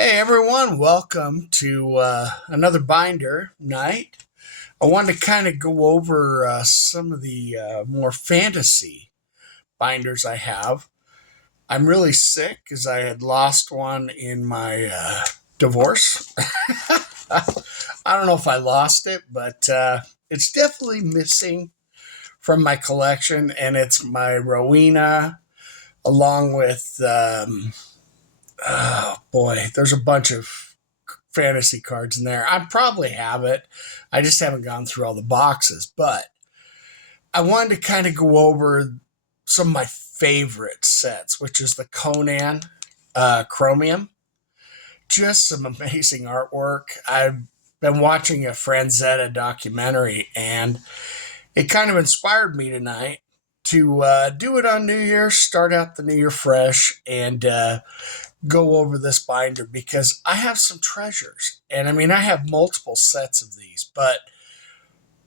Hey everyone, welcome to another binder night. I wanted to kind of go over some of the more fantasy binders I have. I'm really sick because I had lost one in my divorce. I don't know if I lost it, but it's definitely missing from my collection, and it's my Rowena along with oh boy, there's a bunch of fantasy cards in there. I probably have it. I just haven't gone through all the boxes, but I wanted to kind of go over some of my favorite sets, which is the Conan chromium. Just some amazing artwork. I've been watching a Franzetta documentary, and it kind of inspired me tonight to do it on New Year, start out the New Year fresh, and go over this binder because I have some treasures. And I mean, I have multiple sets of these, but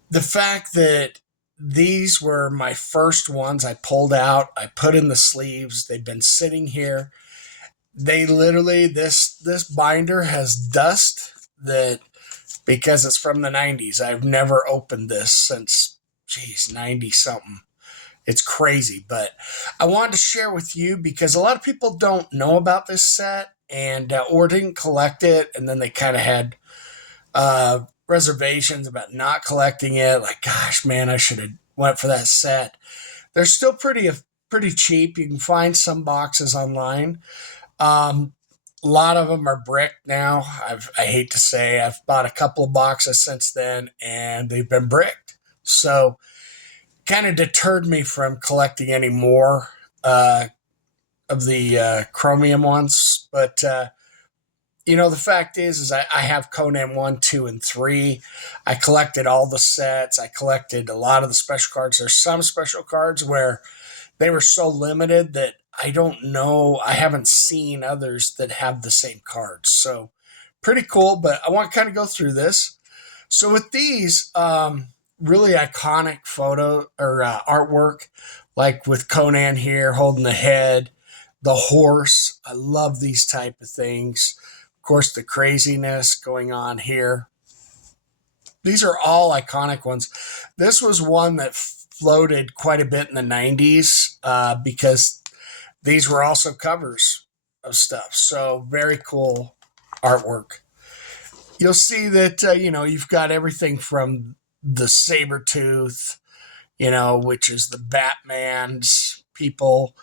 the fact that these were my first ones I pulled out, I put in the sleeves, they've been sitting here. They literally, this binder has dust that, because it's from the 90s. I've never opened this since, geez, 90 something. It's crazy, but I wanted to share with you because a lot of people don't know about this set and or didn't collect it, and then they kind of had reservations about not collecting it. Like, gosh, man, I should have went for that set. They're still pretty cheap. You can find some boxes online. A lot of them are bricked now. I hate to say, I've bought a couple of boxes since then, and they've been bricked. So kind of deterred me from collecting any more of the chromium ones. But the fact is I have Conan 1, 2, and 3. I collected all the sets. I collected a lot of the special cards. There's some special cards where they were so limited that I don't know. I haven't seen others that have the same cards. So pretty cool. But I want to kind of go through this. So with these, really iconic photo or artwork, like with Conan here holding the head, the horse. I love these type of things. Of course, the craziness going on here. These are all iconic ones. This was one that floated quite a bit in the 90s because these were also covers of stuff. So very cool artwork. You'll see that, you've got everything from the saber tooth, which is the Batman's people,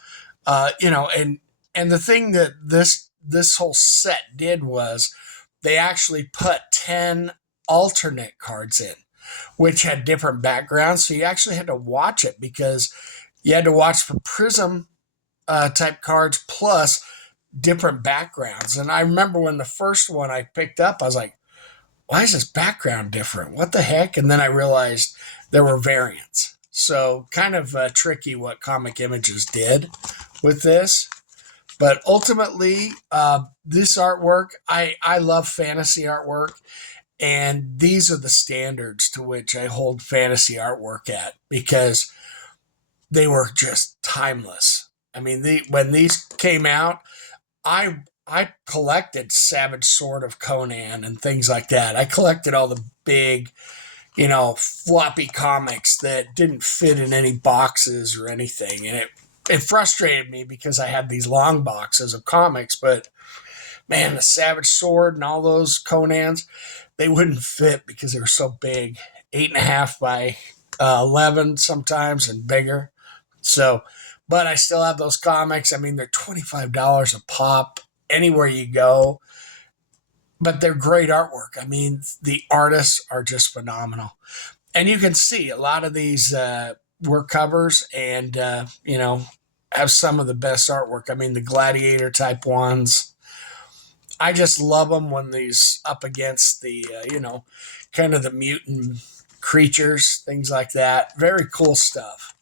and the thing that this whole set did was they actually put 10 alternate cards in, which had different backgrounds. So you actually had to watch it because you had to watch for prism type cards plus different backgrounds. And I remember when the first one I picked up, I was like, why is this background different? What the heck? And then I realized there were variants. So kind of tricky what Comic Images did with this. But ultimately, this artwork, I love fantasy artwork. And these are the standards to which I hold fantasy artwork at because they were just timeless. I mean, when these came out, I collected Savage Sword of Conan and things like that. I collected all the big, floppy comics that didn't fit in any boxes or anything. And it frustrated me because I had these long boxes of comics, but man, the Savage Sword and all those Conans, they wouldn't fit because they were so big, 8.5 by 11 sometimes and bigger. So, but I still have those comics. I mean, they're $25 a pop anywhere you go, but they're great artwork. I mean, the artists are just phenomenal. And you can see a lot of these were covers and, have some of the best artwork. I mean, the gladiator type ones. I just love them when these up against the, kind of the mutant creatures, things like that. Very cool stuff.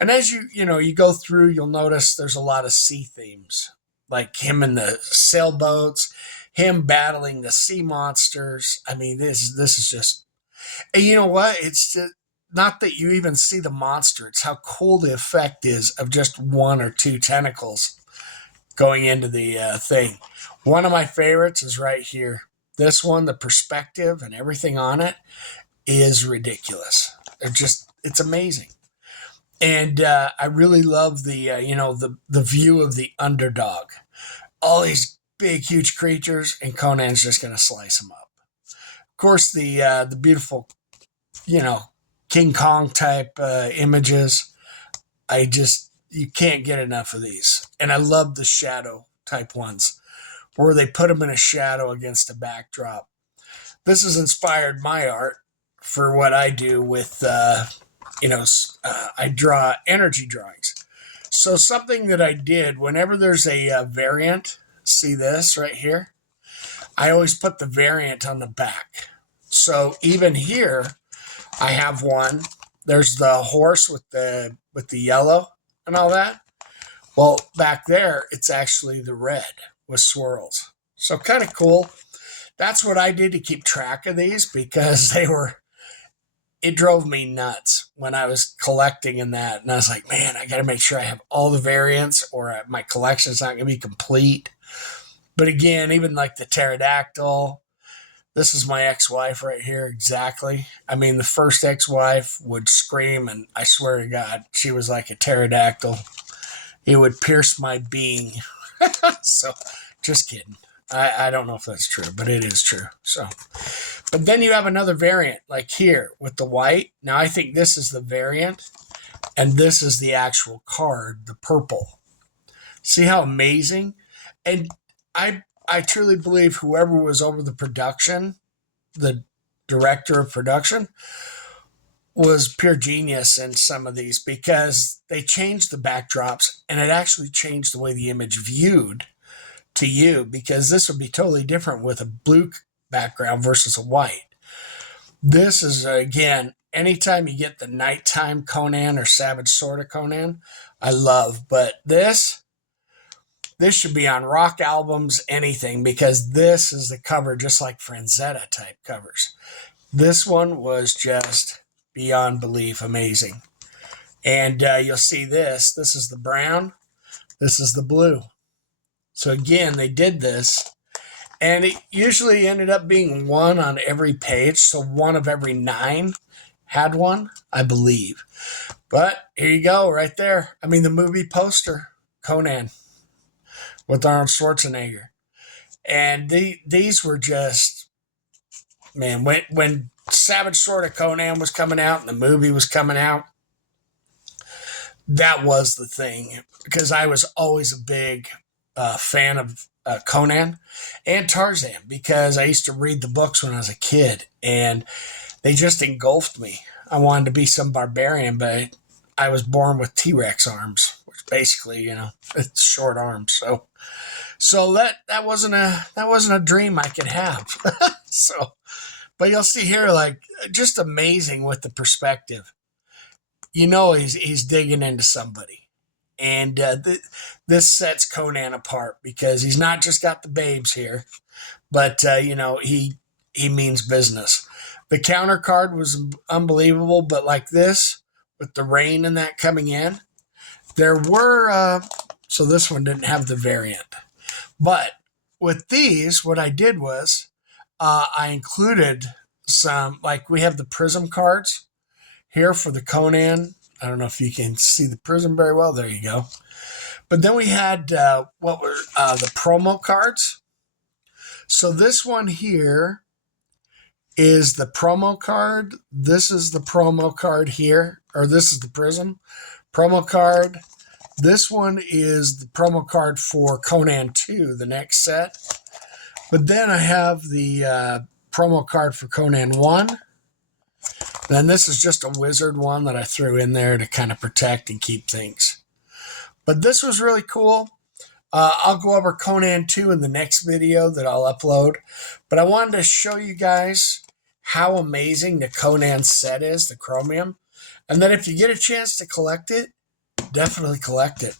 And as you go through, you'll notice there's a lot of sea themes, like him in the sailboats, him battling the sea monsters. I mean, this is just, and you know what? It's just, not that you even see the monster. It's how cool the effect is of just one or two tentacles going into the thing. One of my favorites is right here. This one, the perspective and everything on it is ridiculous. It's amazing. And I really love the the view of the underdog. All these big, huge creatures, and Conan's just going to slice them up. Of course, the beautiful, King Kong type images. You can't get enough of these. And I love the shadow type ones where they put them in a shadow against a backdrop. This has inspired my art for what I do with, I draw energy drawings. So something that I did whenever there's a variant, see this right here? I always put the variant on the back. So even here, I have one. There's the horse with the yellow and all that. Well, back there, it's actually the red with swirls. So kind of cool. That's what I did to keep track of these because it drove me nuts when I was collecting in that. And I was like, man, I got to make sure I have all the variants or my collection's not going to be complete. But again, even like the pterodactyl, this is my ex-wife right here, exactly. I mean, the first ex-wife would scream, and I swear to God, she was like a pterodactyl. It would pierce my being. So, just kidding. I don't know if that's true, but it is true. So, but then you have another variant, like here with the white. Now, I think this is the variant, and this is the actual card, the purple. See how amazing? And I truly believe whoever was over the production, the director of production, was pure genius in some of these because they changed the backdrops and it actually changed the way the image viewed to you because this would be totally different with a blue background versus a white. This is, again, anytime you get the nighttime Conan or Savage Sword of Conan, I love. But this should be on rock albums, anything, because this is the cover just like Franzetta type covers. This one was just beyond belief amazing. And you'll see this. This is the brown. This is the blue. So again, they did this. And it usually ended up being one on every page. So one of every 9 had one, I believe. But here you go, right there. I mean, the movie poster, Conan, with Arnold Schwarzenegger. And these were just, man, when Savage Sword of Conan was coming out and the movie was coming out, that was the thing. Because I was always a big fan of Conan and Tarzan because I used to read the books when I was a kid and they just engulfed me. I wanted to be some barbarian, but I was born with T-Rex arms, which basically, it's short arms. So that wasn't a dream I could have. So, but you'll see here, like, just amazing with the perspective. He's digging into somebody. And this sets Conan apart because he's not just got the babes here, but, he means business. The counter card was unbelievable, but like this, with the rain and that coming in, there were, so this one didn't have the variant. But with these, what I did was I included some, like we have the prism cards here for the Conan. I don't know if you can see the prism very well. There you go. But then we had what were the promo cards. So this one here is the promo card. This is the promo card here, or this is the prism promo card. This one is the promo card for Conan 2, the next set. But then I have the promo card for Conan 1. Then this is just a wizard one that I threw in there to kind of protect and keep things. But this was really cool. I'll go over Conan 2 in the next video that I'll upload. But I wanted to show you guys how amazing the Conan set is, the chromium. And that if you get a chance to collect it, definitely collect it.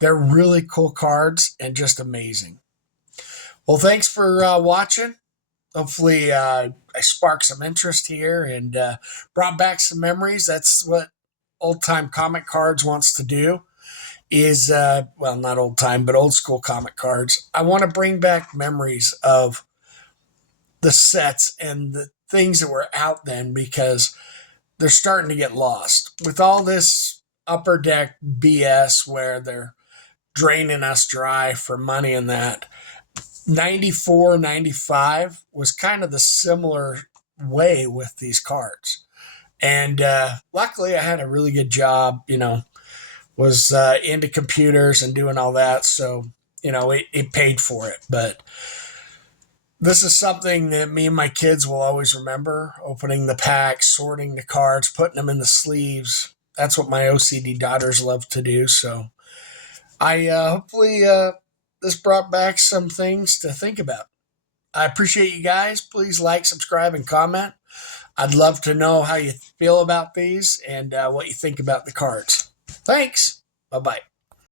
They're really cool cards and just amazing. Well, thanks for watching. Hopefully I sparked some interest here and brought back some memories. That's what old-time comic cards wants to do, is, well, not old time, but old school comic cards. I want to bring back memories of the sets and the things that were out then because they're starting to get lost with all this upper deck BS where they're draining us dry for money and that. 94, 95 was kind of the similar way with these cards. And luckily, I had a really good job, was into computers and doing all that. So, it paid for it. But this is something that me and my kids will always remember, opening the packs, sorting the cards, putting them in the sleeves. That's what my OCD daughters love to do. So I hopefully this brought back some things to think about. I appreciate you guys. Please like, subscribe, and comment. I'd love to know how you feel about these and what you think about the cards. Thanks. Bye-bye.